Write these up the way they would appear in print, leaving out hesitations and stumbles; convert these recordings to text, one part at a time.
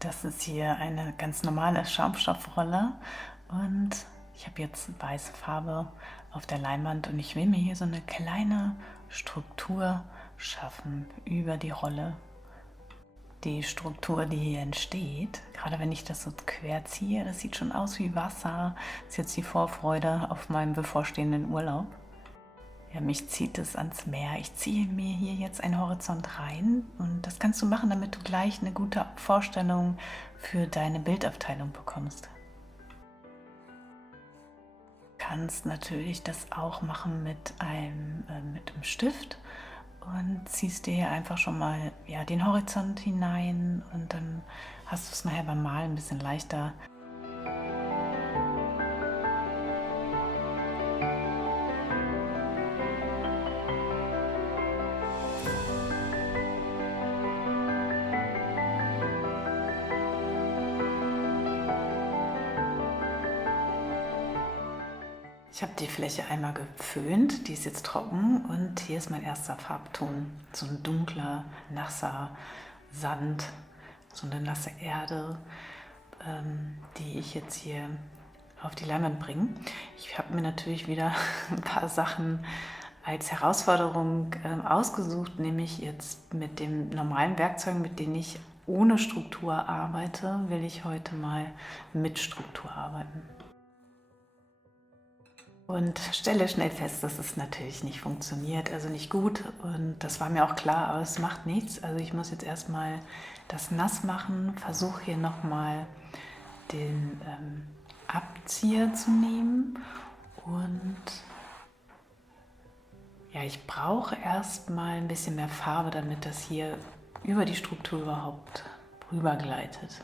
Das ist hier eine ganz normale Schaumstoffrolle und ich habe jetzt weiße Farbe auf der Leinwand und ich will mir hier so eine kleine Struktur schaffen über die Rolle. Die Struktur, die hier entsteht, gerade wenn ich das so quer ziehe, das sieht schon aus wie Wasser. Das ist jetzt die Vorfreude auf meinen bevorstehenden Urlaub. Ja, mich zieht es ans Meer. Ich ziehe mir hier jetzt einen Horizont rein und das kannst du machen, damit du gleich eine gute Vorstellung für deine Bildaufteilung bekommst. Du kannst natürlich das auch machen mit einem Stift und ziehst dir hier einfach schon mal den Horizont hinein und dann hast du es nachher beim Malen ein bisschen leichter. Ich habe die Fläche einmal geföhnt, die ist jetzt trocken und hier ist mein erster Farbton. So ein dunkler, nasser Sand, so eine nasse Erde, die ich jetzt hier auf die Leinwand bringe. Ich habe mir natürlich wieder ein paar Sachen als Herausforderung ausgesucht, nämlich jetzt mit den normalen Werkzeugen, mit denen ich ohne Struktur arbeite, will ich heute mal mit Struktur arbeiten. Und stelle schnell fest, dass es natürlich nicht funktioniert, also nicht gut. Und das war mir auch klar, aber es macht nichts. Also ich muss jetzt erstmal das nass machen, versuche hier nochmal den Abzieher zu nehmen. Und ja, ich brauche erstmal ein bisschen mehr Farbe, damit das hier über die Struktur überhaupt rübergleitet.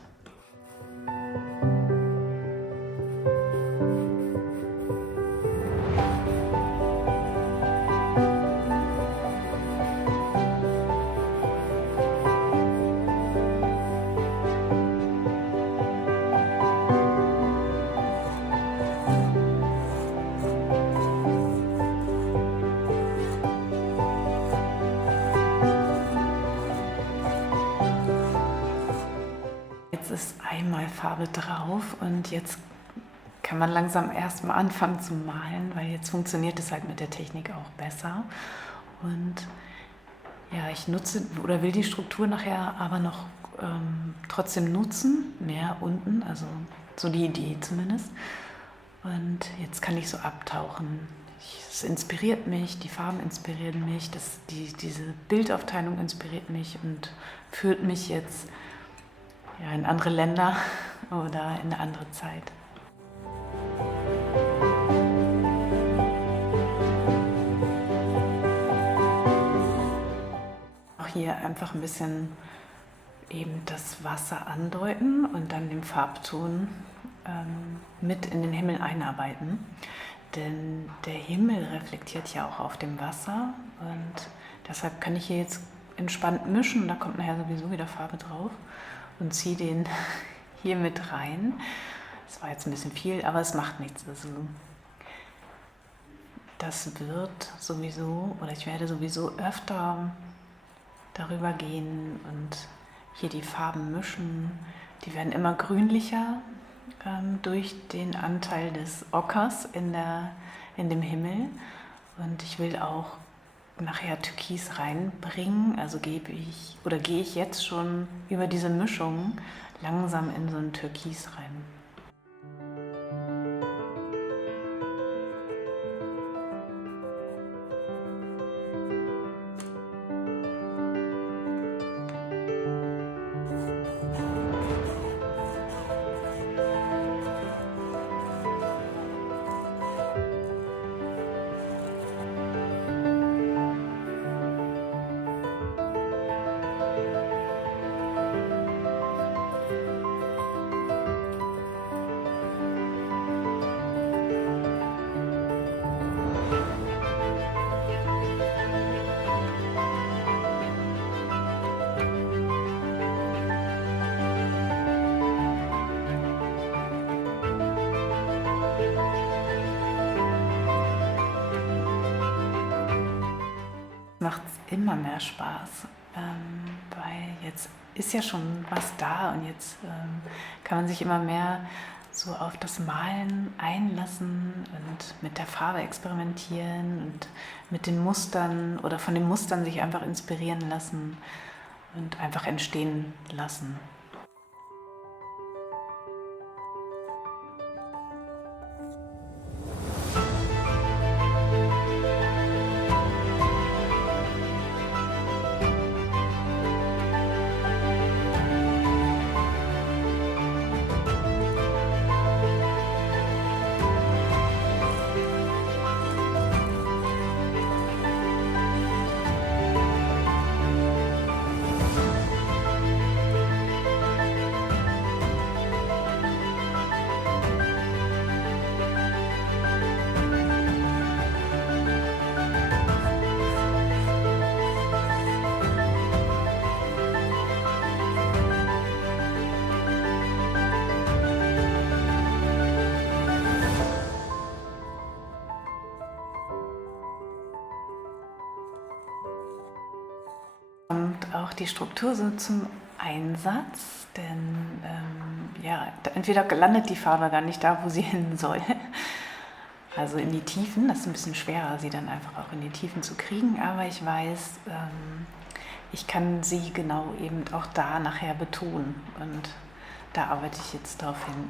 Jetzt ist einmal Farbe drauf und jetzt kann man langsam erstmal anfangen zu malen, weil jetzt funktioniert es halt mit der Technik auch besser. Und ja, ich nutze oder will die Struktur nachher aber noch trotzdem nutzen, mehr unten, also so die Idee zumindest. Und jetzt kann ich so abtauchen. Es inspiriert mich, die Farben inspirieren mich, diese Bildaufteilung inspiriert mich und führt mich jetzt in andere Länder oder in eine andere Zeit. Auch hier einfach ein bisschen eben das Wasser andeuten und dann den Farbton mit in den Himmel einarbeiten. Denn der Himmel reflektiert ja auch auf dem Wasser und deshalb kann ich hier jetzt entspannt mischen und da kommt nachher sowieso wieder Farbe drauf und ziehe den hier mit rein. Das war jetzt ein bisschen viel, aber es macht nichts. Also das wird sowieso, oder ich werde sowieso öfter darüber gehen und hier die Farben mischen. Die werden immer grünlicher durch den Anteil des Ockers in dem Himmel. Und ich will auch nachher Türkis reinbringen. Also gehe ich jetzt schon über diese Mischung langsam in so ein Türkis rein. Macht es immer mehr Spaß, weil jetzt ist ja schon was da und jetzt kann man sich immer mehr so auf das Malen einlassen und mit der Farbe experimentieren und mit den Mustern oder von den Mustern sich einfach inspirieren lassen und einfach entstehen lassen. Kommt auch die Struktur so zum Einsatz, denn entweder landet die Farbe gar nicht da, wo sie hin soll, also in die Tiefen. Das ist ein bisschen schwerer, sie dann einfach auch in die Tiefen zu kriegen, aber ich weiß, ich kann sie genau eben auch da nachher betonen und da arbeite ich jetzt drauf hin.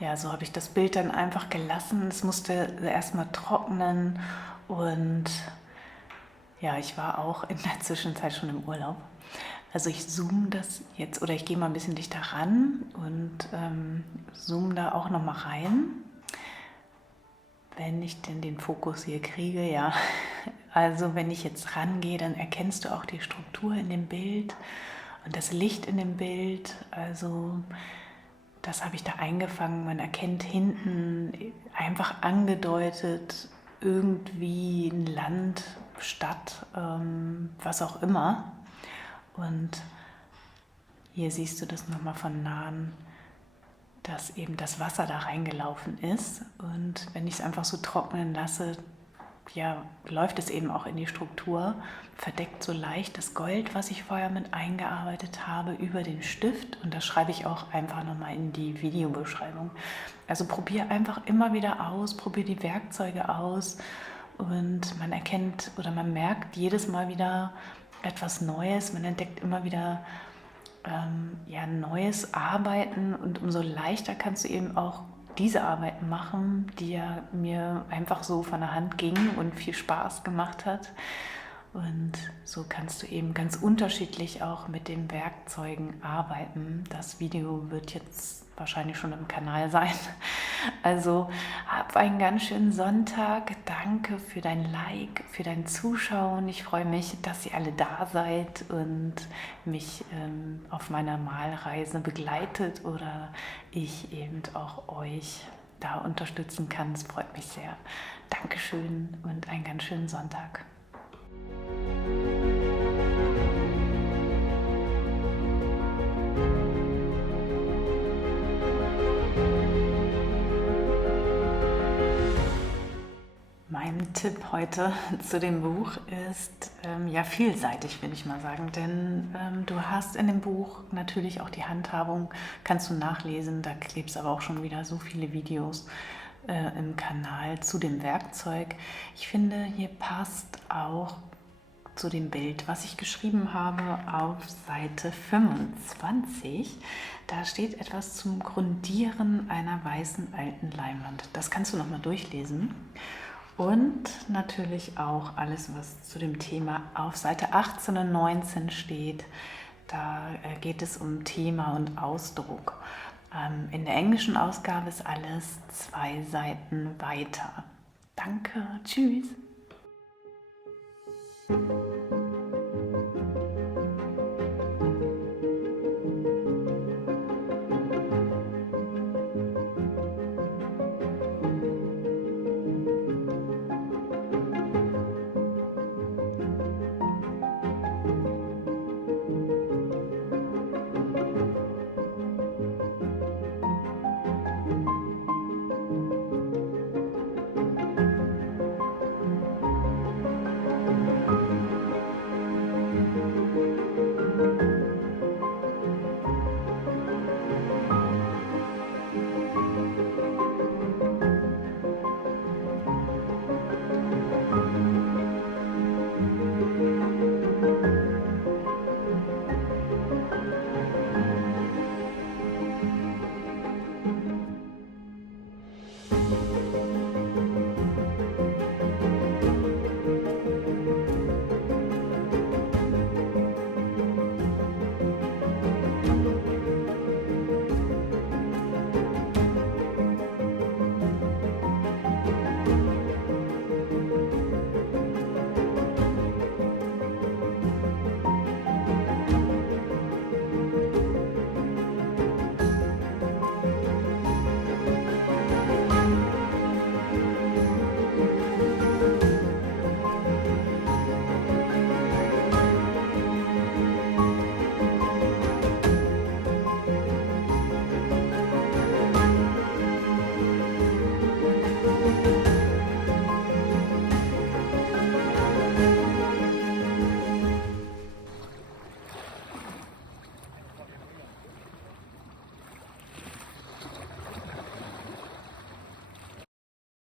Ja, so habe ich das Bild dann einfach gelassen. Es musste erstmal trocknen und ja, ich war auch in der Zwischenzeit schon im Urlaub. Also ich zoome das jetzt oder ich gehe mal ein bisschen dichter ran und zoome da auch nochmal rein, wenn ich denn den Fokus hier kriege, ja. Also wenn ich jetzt rangehe, dann erkennst du auch die Struktur in dem Bild und das Licht in dem Bild. Also das habe ich da eingefangen. Man erkennt hinten einfach angedeutet irgendwie ein Land, Stadt, was auch immer. Und hier siehst du das nochmal von nahen, dass eben das Wasser da reingelaufen ist. Und wenn ich es einfach so trocknen lasse, ja, läuft es eben auch in die Struktur, verdeckt so leicht das Gold, was ich vorher mit eingearbeitet habe, über den Stift. Und das schreibe ich auch einfach nochmal in die Videobeschreibung. Also probier einfach immer wieder aus, probier die Werkzeuge aus und man erkennt oder man merkt jedes Mal wieder etwas Neues. Man entdeckt immer wieder neues Arbeiten und umso leichter kannst du eben auch diese Arbeiten machen, die ja mir einfach so von der Hand ging und viel Spaß gemacht hat. Und so kannst du eben ganz unterschiedlich auch mit den Werkzeugen arbeiten. Das Video wird jetzt wahrscheinlich schon im Kanal sein. Also hab einen ganz schönen Sonntag. Danke für dein Like, für dein Zuschauen. Ich freue mich, dass ihr alle da seid und mich auf meiner Malreise begleitet oder ich eben auch euch da unterstützen kann. Es freut mich sehr. Dankeschön und einen ganz schönen Sonntag. Mein Tipp heute zu dem Buch ist vielseitig, würde ich mal sagen, denn du hast in dem Buch natürlich auch die Handhabung, kannst du nachlesen, da gibt es aber auch schon wieder so viele Videos im Kanal zu dem Werkzeug. Ich finde, hier passt auch zu dem Bild, was ich geschrieben habe auf Seite 25. Da steht etwas zum Grundieren einer weißen alten Leinwand. Das kannst du nochmal durchlesen. Und natürlich auch alles, was zu dem Thema auf Seite 18 und 19 steht. Da geht es um Thema und Ausdruck. In der englischen Ausgabe ist alles 2 Seiten weiter. Danke, tschüss.